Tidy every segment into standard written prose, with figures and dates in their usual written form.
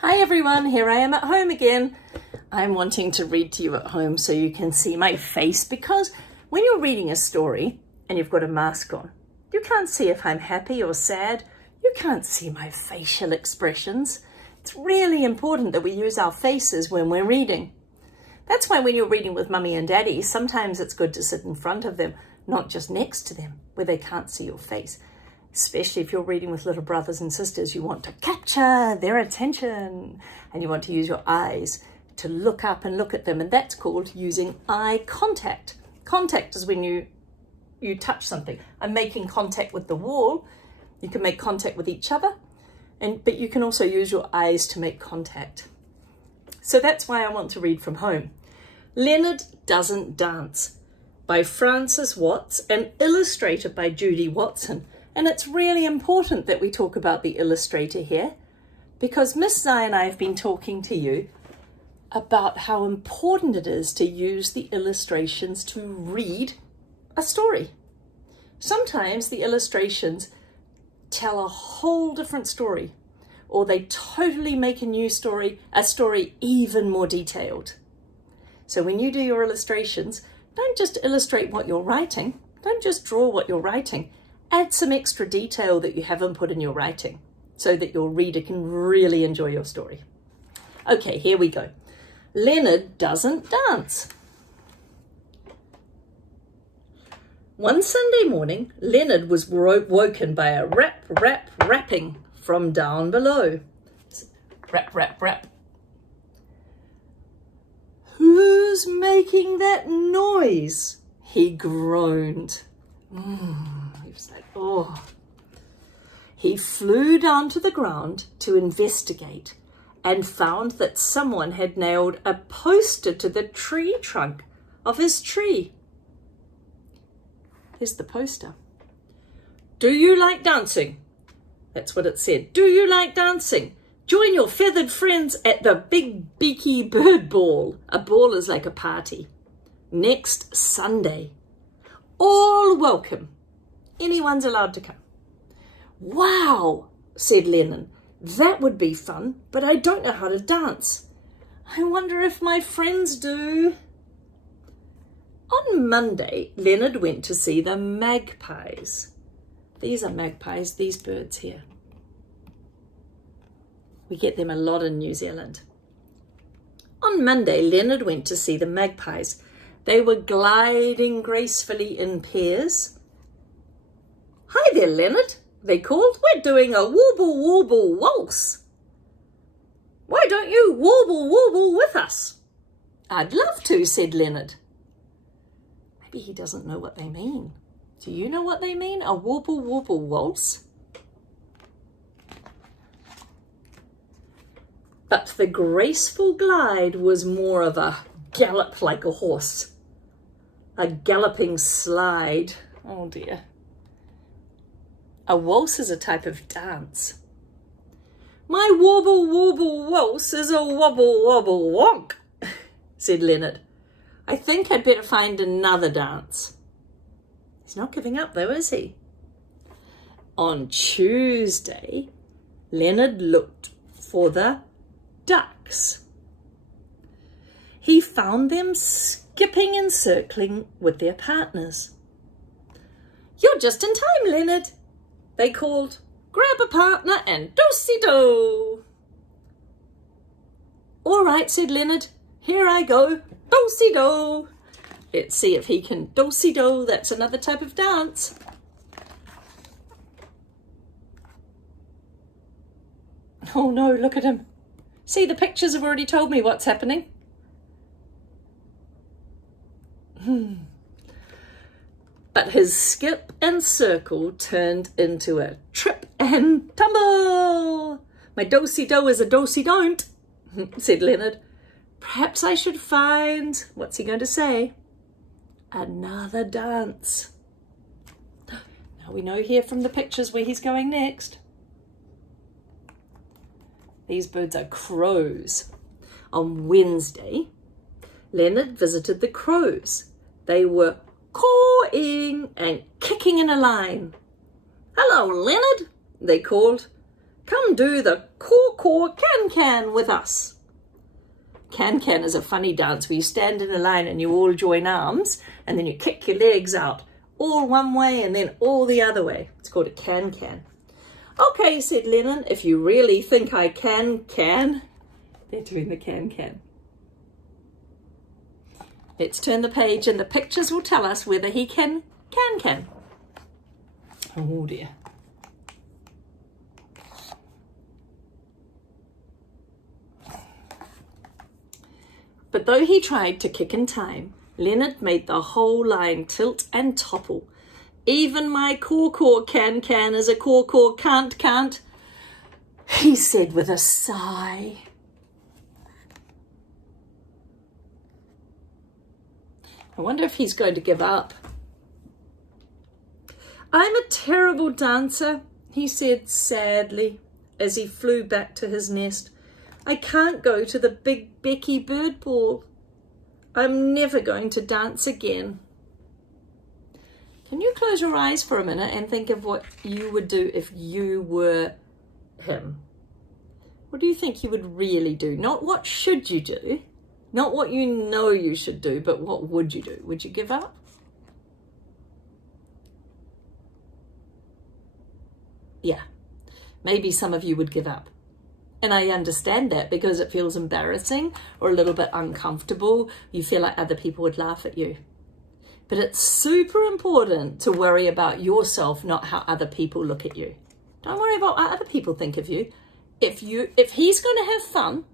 Hi everyone, here I am at home again. I'm wanting to read to you at home so you can see my face, because when you're reading a story and you've got a mask on, you can't see if I'm happy or sad. You can't see my facial expressions. It's really important that we use our faces when we're reading. That's why when you're reading with mummy and daddy, sometimes it's good to sit in front of them, not just next to them, where they can't see your face. Especially if you're reading with little brothers and sisters, you want to capture their attention and you want to use your eyes to look up and look at them, and that's called using eye contact. Contact is when you touch something. I'm making contact with the wall. You can make contact with each other, but you can also use your eyes to make contact. So that's why I want to read from home. Leonard Doesn't Dance by Frances Watts and illustrated by Judy Watson. And it's really important that we talk about the illustrator here, because Miss Zai and I have been talking to you about how important it is to use the illustrations to read a story. Sometimes the illustrations tell a whole different story, or they totally make a story even more detailed. So when you do your illustrations, don't just illustrate what you're writing, don't just draw what you're writing. Add some extra detail that you haven't put in your writing so that your reader can really enjoy your story. Okay, here we go. Leonard Doesn't Dance. One Sunday morning, Leonard was woken by a rapping from down below. Rap, rap, rap. Who's making that noise? He groaned. He was like, oh. He flew down to the ground to investigate and found that someone had nailed a poster to the tree trunk of his tree. Here's the poster. Do you like dancing? That's what it said. Do you like dancing? Join your feathered friends at the Big Beaky Bird Ball. A ball is like a party. Next Sunday. All welcome. Anyone's allowed to come. Wow, said Leonard. That would be fun, but I don't know how to dance. I wonder if my friends do. On Monday, Leonard went to see the magpies. These are magpies, these birds here. We get them a lot in New Zealand. On Monday, Leonard went to see the magpies. They were gliding gracefully in pairs. Hi there, Leonard, they called. We're doing a warble warble waltz. Why don't you warble warble with us? I'd love to, said Leonard. Maybe he doesn't know what they mean. Do you know what they mean? A warble warble waltz? But the graceful glide was more of a gallop like a horse. A galloping slide. Oh dear. A waltz is a type of dance. My warble warble waltz is a wobble wobble wonk, said Leonard. I think I'd better find another dance. He's not giving up though, is he? On Tuesday, Leonard looked for the ducks. He found them skipping and circling with their partners. You're just in time, Leonard, they called. Grab a partner and do-si-do. All right, said Leonard. Here I go. Do-si-do. Let's see if he can do-si-do. That's another type of dance. Oh no, look at him. See, the pictures have already told me what's happening. But his skip and circle turned into a trip and tumble. My do-si-do is a do-si-don't, said Leonard. Perhaps I should find, what's he going to say? Another dance. Now we know here from the pictures where he's going next. These birds are crows. On Wednesday, Leonard visited the crows. They were cawing and kicking in a line. Hello, Leonard, they called. Come do the caw-caw can-can with us. Can-can is a funny dance where you stand in a line and you all join arms and then you kick your legs out, all one way and then all the other way. It's called a can-can. Okay, said Leonard, if you really think I can. They're doing the can-can. Let's turn the page and the pictures will tell us whether he can. Oh dear. But though he tried to kick in time, Leonard made the whole line tilt and topple. Even my caw-caw can is a caw-caw can't, he said with a sigh. I wonder if he's going to give up. I'm a terrible dancer, he said sadly as he flew back to his nest. I can't go to the big Becky bird ball. I'm never going to dance again. Can you close your eyes for a minute and think of what you would do if you were him? What do you think you would really do? Not what should you do, not what you know you should do, but what would you do? Would you give up? Yeah, maybe some of you would give up. And I understand that because it feels embarrassing or a little bit uncomfortable. You feel like other people would laugh at you. But it's super important to worry about yourself, not how other people look at you. Don't worry about what other people think of you. If he's going to have fun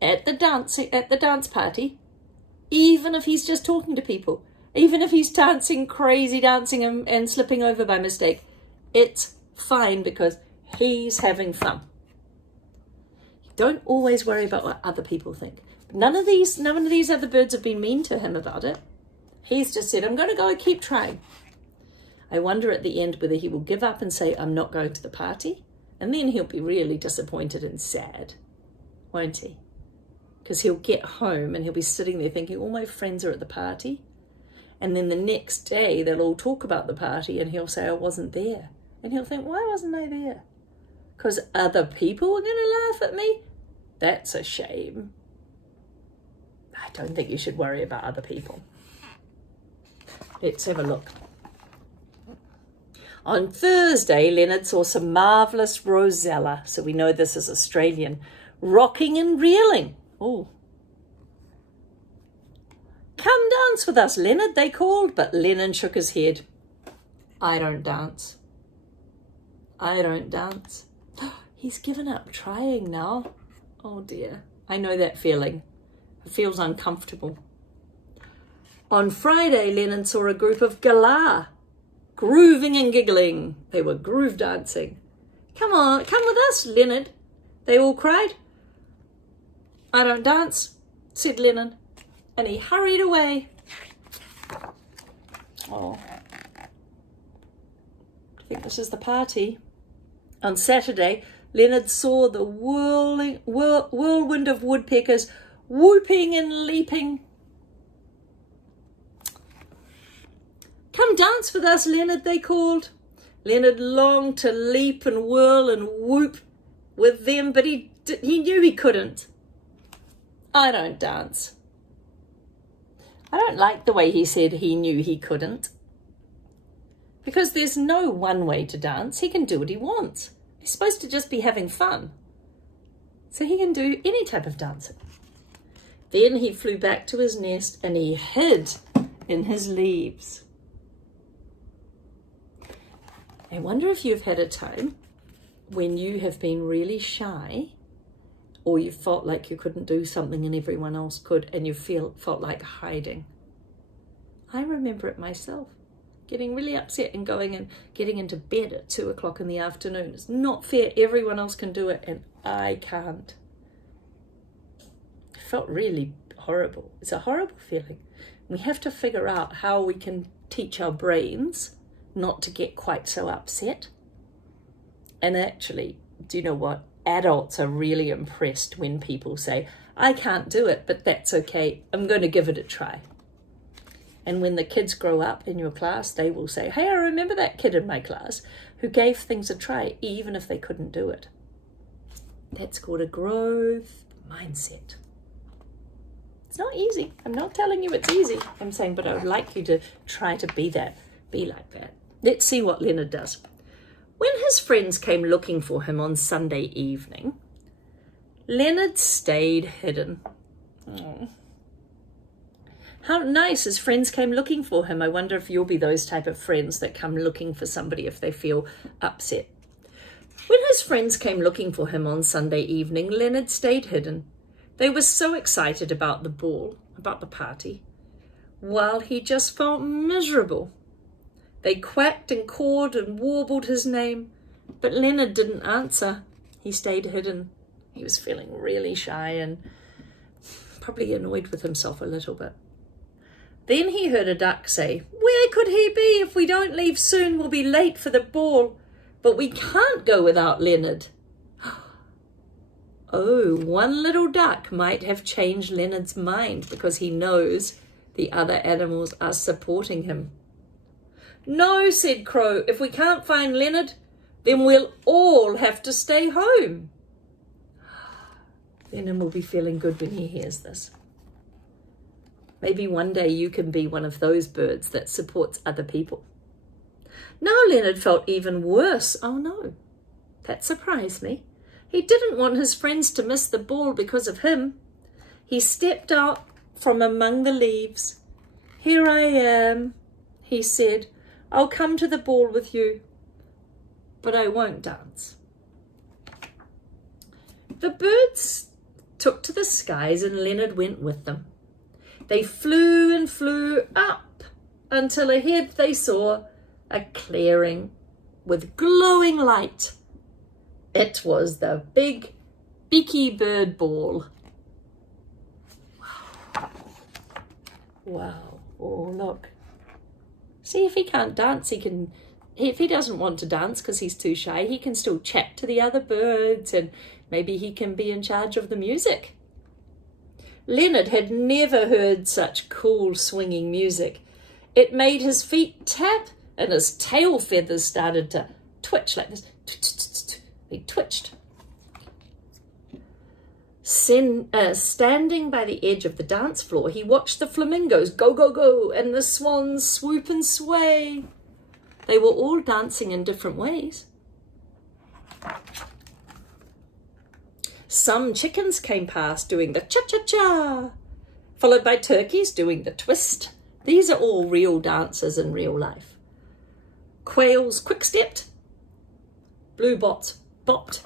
at the dance party, even if he's just talking to people, even if he's crazy dancing and slipping over by mistake, it's fine because he's having fun. Don't always worry about what other people think. None of these other birds have been mean to him about it. He's just said, I'm going to go and keep trying. I wonder at the end whether he will give up and say, I'm not going to the party. And then he'll be really disappointed and sad, won't he? Because he'll get home and he'll be sitting there thinking, all my friends are at the party. And then the next day they'll all talk about the party and he'll say, I wasn't there. And he'll think, why wasn't I there? Because other people were going to laugh at me? That's a shame. I don't think you should worry about other people. Let's have a look. On Thursday, Leonard saw some marvellous rosella, so we know this is Australian, rocking and reeling. Oh. Come dance with us, Leonard, they called, but Leonard shook his head. I don't dance. I don't dance. He's given up trying now. Oh dear, I know that feeling. It feels uncomfortable. On Friday, Leonard saw a group of galah, grooving and giggling. They were groove dancing. Come on, come with us, Leonard, they all cried. I don't dance, said Leonard, and he hurried away. Oh, I think this is the party. On Saturday, Leonard saw the whirlwind of woodpeckers whooping and leaping. Come dance with us, Leonard, they called. Leonard longed to leap and whirl and whoop with them, but he knew he couldn't. I don't dance. I don't like the way he said he knew he couldn't. Because there's no one way to dance. He can do what he wants. He's supposed to just be having fun. So he can do any type of dancing. Then he flew back to his nest and he hid in his leaves. I wonder if you've had a time when you have been really shy or you felt like you couldn't do something and everyone else could and you felt like hiding. I remember it myself. Getting really upset and going and getting into bed at 2 o'clock in the afternoon. It's not fair. Everyone else can do it and I can't. It felt really horrible. It's a horrible feeling. We have to figure out how we can teach our brains not to get quite so upset. And actually, do you know what? Adults are really impressed when people say, I can't do it, but that's okay. I'm going to give it a try. And when the kids grow up in your class, they will say, hey, I remember that kid in my class who gave things a try, even if they couldn't do it. That's called a growth mindset. It's not easy. I'm not telling you it's easy. I'm saying, but I would like you to try to be like that. Let's see what Leonard does. When his friends came looking for him on Sunday evening, Leonard stayed hidden. Oh. How nice his friends came looking for him. I wonder if you'll be those type of friends that come looking for somebody if they feel upset. When his friends came looking for him on Sunday evening, Leonard stayed hidden. They were so excited about the ball, about the party, while he just felt miserable. They quacked and cawed and warbled his name, but Leonard didn't answer. He stayed hidden. He was feeling really shy and probably annoyed with himself a little bit. Then he heard a duck say, "Where could he be? If we don't leave soon, we'll be late for the ball. But we can't go without Leonard." Oh, one little duck might have changed Leonard's mind because he knows the other animals are supporting him. "No," said Crow, "if we can't find Leonard, then we'll all have to stay home." Leonard will be feeling good when he hears this. Maybe one day you can be one of those birds that supports other people. Now Leonard felt even worse. Oh no, that surprised me. He didn't want his friends to miss the ball because of him. He stepped out from among the leaves. "Here I am," he said. "I'll come to the ball with you, but I won't dance." The birds took to the skies and Leonard went with them. They flew and flew up until ahead they saw a clearing with glowing light. It was the big beaky bird ball. Wow. Oh, look. See, if he can't dance, if he doesn't want to dance because he's too shy, he can still chat to the other birds and maybe he can be in charge of the music. Leonard had never heard such cool swinging music. It made his feet tap and his tail feathers started to twitch like this. They twitched. Standing by the edge of the dance floor, he watched the flamingos go, go, go, and the swans swoop and sway. They were all dancing in different ways. Some chickens came past doing the cha-cha-cha, followed by turkeys doing the twist. These are all real dancers in real life. Quails quick-stepped, bluebots bopped,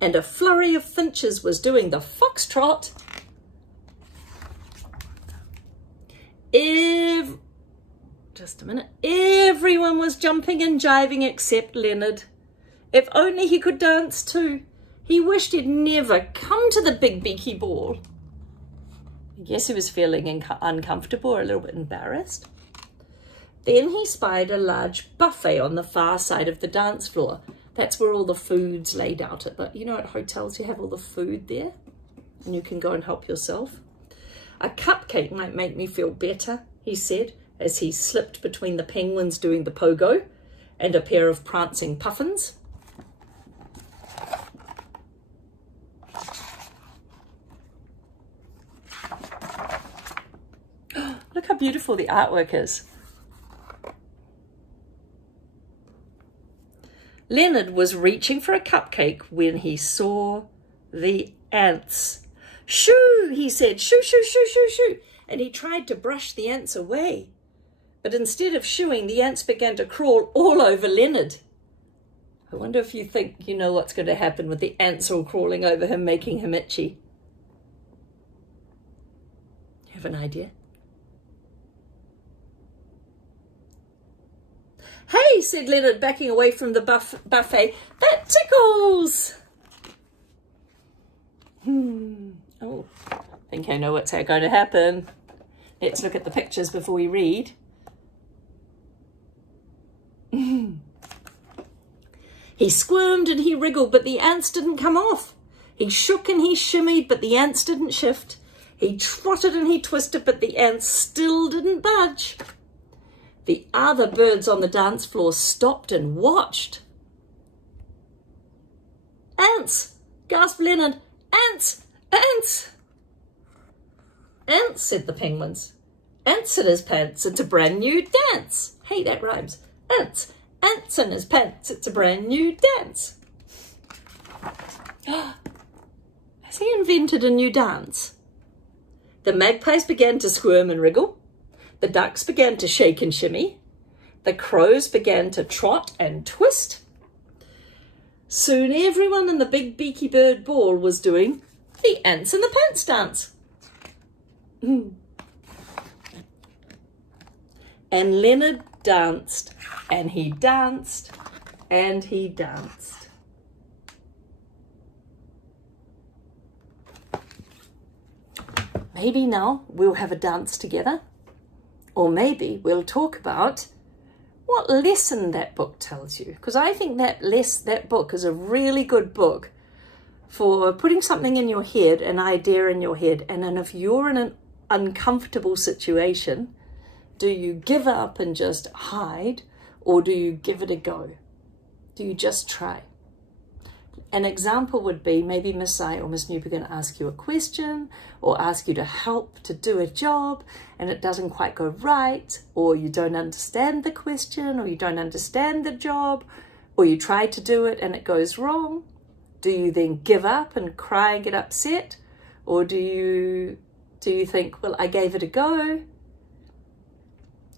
and a flurry of finches was doing the foxtrot. Just a minute. Everyone was jumping and jiving except Leonard. If only he could dance too. He wished he'd never come to the big beaky ball. I guess he was feeling uncomfortable or a little bit embarrassed. Then he spied a large buffet on the far side of the dance floor. That's where all the food's laid out at at hotels you have all the food there and you can go and help yourself. "A cupcake might make me feel better," he said as he slipped between the penguins doing the pogo and a pair of prancing puffins. Look how beautiful the artwork is. Leonard was reaching for a cupcake when he saw the ants. "Shoo," he said, "shoo, shoo, shoo, shoo, shoo." And he tried to brush the ants away. But instead of shooing, the ants began to crawl all over Leonard. I wonder if you think you know what's going to happen with the ants all crawling over him, making him itchy. Do you have an idea? "Hey," said Leonard, backing away from the buffet. "That tickles." Oh, I think I know what's going to happen. Let's look at the pictures before we read. He squirmed and he wriggled, but the ants didn't come off. He shook and he shimmied, but the ants didn't shift. He trotted and he twisted, but the ants still didn't budge. The other birds on the dance floor stopped and watched. "Ants, gasped Leonard. Ants! Ants! Ants, said the penguins. Ants in his pants, it's a brand new dance. Hey, that rhymes. Ants. Ants in his pants, it's a brand new dance. Has he invented a new dance? The magpies began to squirm and wriggle. The ducks began to shake and shimmy. The crows began to trot and twist. Soon everyone in the big beaky bird ball was doing the ants in the pants dance. And Leonard danced, and he danced, and he danced. Maybe now we'll have a dance together, or maybe we'll talk about what lesson that book tells you, because I think that book is a really good book for putting something in your head, an idea in your head, and then if you're in an uncomfortable situation, do you give up and just hide, or do you give it a go? Do you just try? An example would be maybe Miss I or Miss Newby are going to ask you a question or ask you to help to do a job and it doesn't quite go right, or you don't understand the question, or you don't understand the job, or you try to do it and it goes wrong. Do you then give up and cry and get upset, or do you think, well, I gave it a go?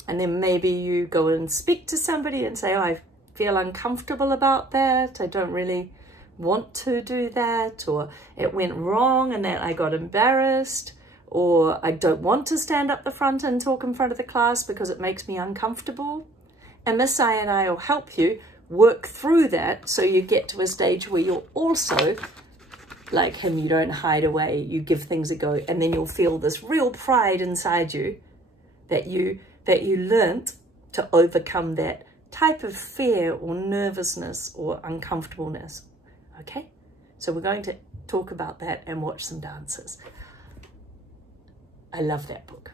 And then maybe you go and speak to somebody and say, oh, I feel uncomfortable about that. I don't really want to do that, or it went wrong and that I got embarrassed, or I don't want to stand up the front and talk in front of the class because it makes me uncomfortable. And Miss I and I will help you work through that so you get to a stage where you're also like him. You don't hide away, you give things a go, and then you'll feel this real pride inside you that you learnt to overcome that type of fear or nervousness or uncomfortableness. Okay, so we're going to talk about that and watch some dances. I love that book.